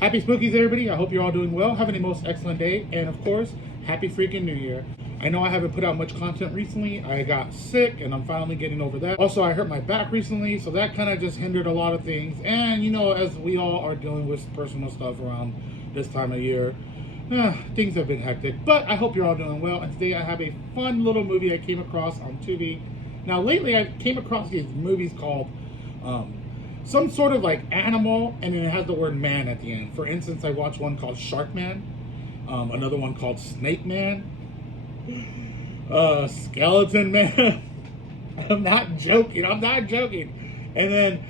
Happy Spookies, everybody. I hope you're all doing well, having a most excellent day, and of course, happy freaking New Year. I know I haven't put out much content recently. I got sick, and I'm finally getting over that. Also, I hurt my back recently, so that kind of just hindered a lot of things. And, you know, as we all are dealing with personal stuff around this time of year, things have been hectic. But I hope you're all doing well, and today I have a fun little movie I came across on Tubi. Now, lately, I came across these movies called some sort of like animal, and then it has the word man at the end. For instance, I watched one called Shark Man, another one called Snake Man, Skeleton Man. I'm not joking. And then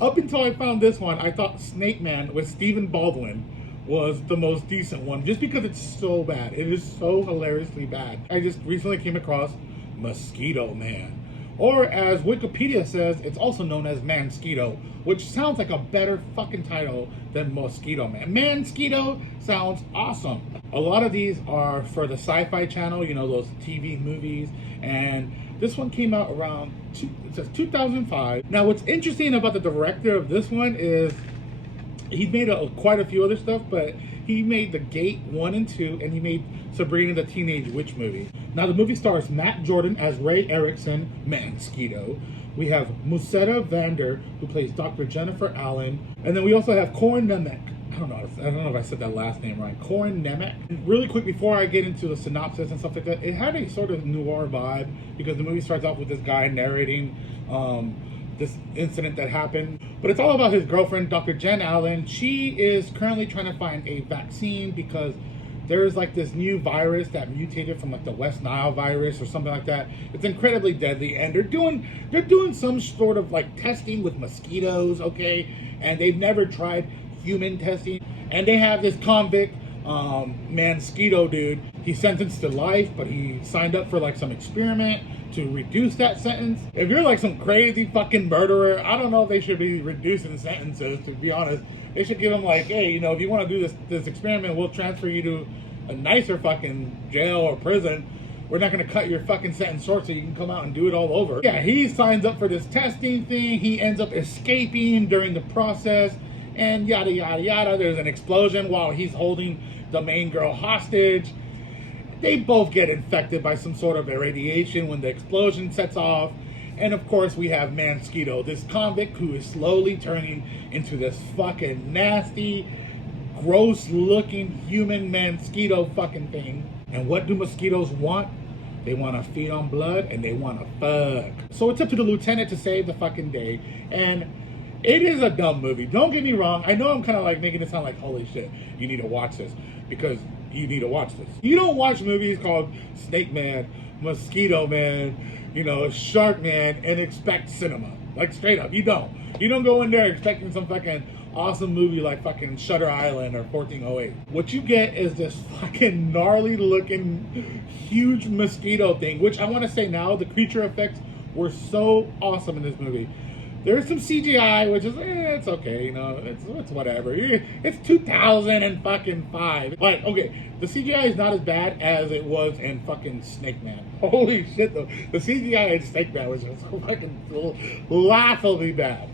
up until I found this one, I thought Snake Man with Stephen Baldwin was the most decent one, just because it's so bad. It is so hilariously bad. I just recently came across Mosquito Man. Or as Wikipedia says, it's also known as Mansquito, which sounds like a better fucking title than Mosquito Man. Mansquito sounds awesome. A lot of these are for the Sci-Fi Channel, you know, those TV movies. And this one came out around, it says 2005. Now, what's interesting about the director of this one is he's made quite a few other stuff, but he made The Gate 1 and 2, and he made Sabrina the Teenage Witch movie. Now, the movie stars Matt Jordan as Ray Erickson, Mansquito. We have Musetta Vander, who plays Dr. Jennifer Allen. And then we also have Corin Nemec. I don't know if I said that last name right. Corin Nemec. And really quick, before I get into the synopsis and stuff like that, it had a sort of noir vibe, because the movie starts off with this guy narrating this incident that happened. But it's all about his girlfriend, Dr. Jen Allen. She is currently trying to find a vaccine because there's like this new virus that mutated from like the West Nile virus or something like that. It's incredibly deadly, and they're doing some sort of like testing with mosquitoes, okay? And they've never tried human testing. And they have this convict, Mansquito dude. He's sentenced to life, but he signed up for like some experiment to reduce that sentence. If you're like some crazy fucking murderer, I don't know if they should be reducing sentences, to be honest. They should give them like, hey, you know, if you want to do this experiment, we'll transfer you to a nicer fucking jail or prison. We're not going to cut your fucking sentence short so you can come out and do it all over. Yeah, he signs up for this testing thing. He ends up escaping during the process, and yada, yada, yada. There's an explosion while he's holding the main girl hostage. They both get infected by some sort of irradiation when the explosion sets off. And of course, we have Mansquito, this convict who is slowly turning into this fucking nasty, gross-looking human mosquito fucking thing. And what do mosquitoes want? They want to feed on blood, and they want to fuck. So it's up to the lieutenant to save the fucking day. And it is a dumb movie. Don't get me wrong. I know I'm kind of like making it sound like, holy shit, you need to watch this. Because you need to watch this. You don't watch movies called Snake Man, Mosquito Man, you know, Shark Man, and expect cinema. Like, straight up, you don't. You don't go in there expecting some fucking awesome movie like fucking Shutter Island or 1408. What you get is this fucking gnarly looking huge mosquito thing, which I want to say now, the creature effects were so awesome in this movie. There's some CGI, which is, it's okay, you know, it's whatever. It's 2005. Like, okay, the CGI is not as bad as it was in fucking Snake Man. Holy shit, though. The CGI in Snake Man was just fucking laughably bad.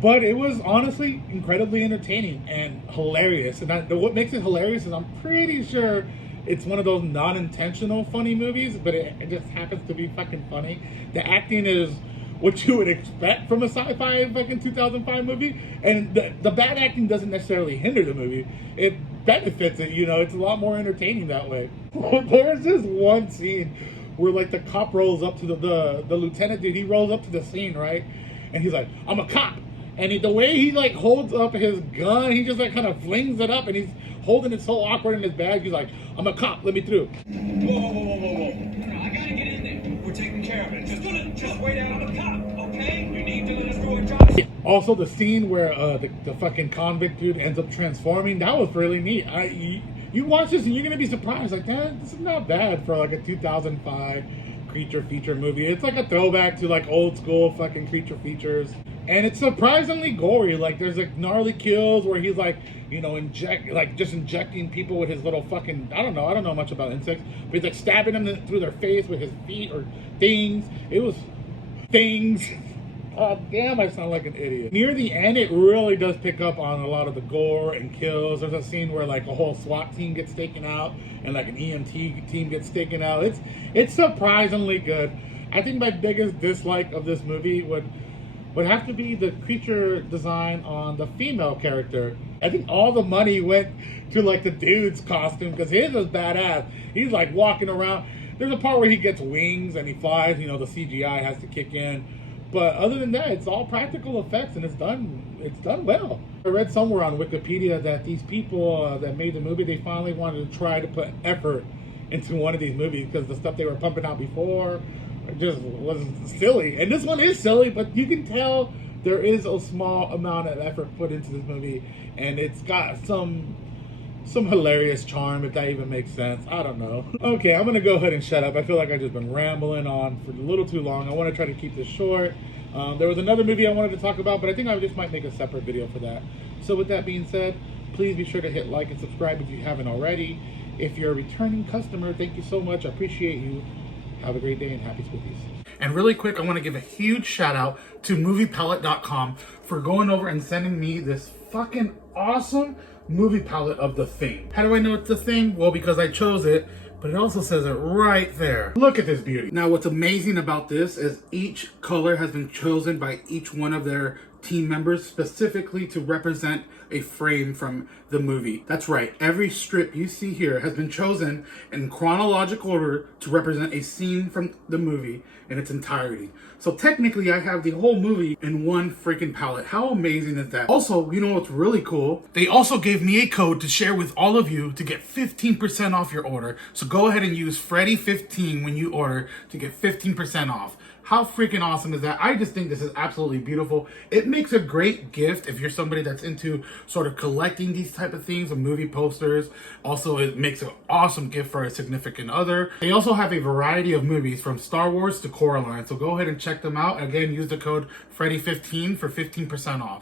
But it was honestly incredibly entertaining and hilarious. And what makes it hilarious is I'm pretty sure it's one of those non-intentional funny movies, but it just happens to be fucking funny. The acting is what you would expect from a sci-fi fucking 2005 movie, and the bad acting doesn't necessarily hinder the movie. It benefits it, you know. It's a lot more entertaining that way. There's this one scene where like the cop rolls up to the lieutenant dude. He rolls up to the scene, right? And he's like, I'm a cop. And the way he like holds up his gun, he just like kind of flings it up, and he's holding it so awkward in his bag. He's like, I'm a cop, let me through. Whoa. No, I gotta get in there. We're taking care of it. Just wait out. I'm a cop, okay? You need to destroy jobs. Also, the scene where the fucking convict dude ends up transforming, that was really neat. You watch this and you're gonna be surprised. Like, this is not bad for like a 2005 creature feature movie. It's like a throwback to like old school fucking creature features. And it's surprisingly gory. Like, there's like gnarly kills where he's like, you know, injecting people with his little fucking, I don't know much about insects, but he's like stabbing them through their face with his feet or things. It was things. Oh, damn, I sound like an idiot. Near the end, it really does pick up on a lot of the gore and kills. There's a scene where like a whole SWAT team gets taken out and like an EMT team gets taken out. It's surprisingly good. I think my biggest dislike of this movie would have to be the creature design on the female character. I think all the money went to like the dude's costume because his was badass. He's like walking around. There's a part where he gets wings and he flies. You know, the CGI has to kick in. But other than that, it's all practical effects and it's done well. I read somewhere on Wikipedia that these people that made the movie, they finally wanted to try to put effort into one of these movies because the stuff they were pumping out before just was silly. And this one is silly, but you can tell there is a small amount of effort put into this movie, and it's got some hilarious charm, if that even makes sense. I don't know. Okay, I'm gonna go ahead and shut up. I feel like I've just been rambling on for a little too long. I want to try to keep this short. There was another movie I wanted to talk about, but I think I just might make a separate video for that. So with that being said, please be sure to hit like and subscribe if you haven't already. If you're a returning customer, thank you so much. I appreciate you. Have a great day and happy spookies. And really quick, I want to give a huge shout out to moviepalette.com for going over and sending me this fucking awesome movie palette of The Thing. How do I know it's The Thing? Well, because I chose it, but it also says it right there. Look at this beauty. Now, what's amazing about this is each color has been chosen by each one of their team members specifically to represent a frame from the movie. That's right, every strip you see here has been chosen in chronological order to represent a scene from the movie in its entirety. So technically I have the whole movie in one freaking palette. How amazing is that? Also, you know what's really cool? They also gave me a code to share with all of you to get 15% off your order. So go ahead and use Freddy15 when you order to get 15% off. How freaking awesome is that? I just think this is absolutely beautiful. It makes a great gift if you're somebody that's into sort of collecting these type of things, of movie posters. Also, it makes an awesome gift for a significant other. They also have a variety of movies from Star Wars to Coraline. So go ahead and check them out. Again, use the code Freddy15 for 15% off.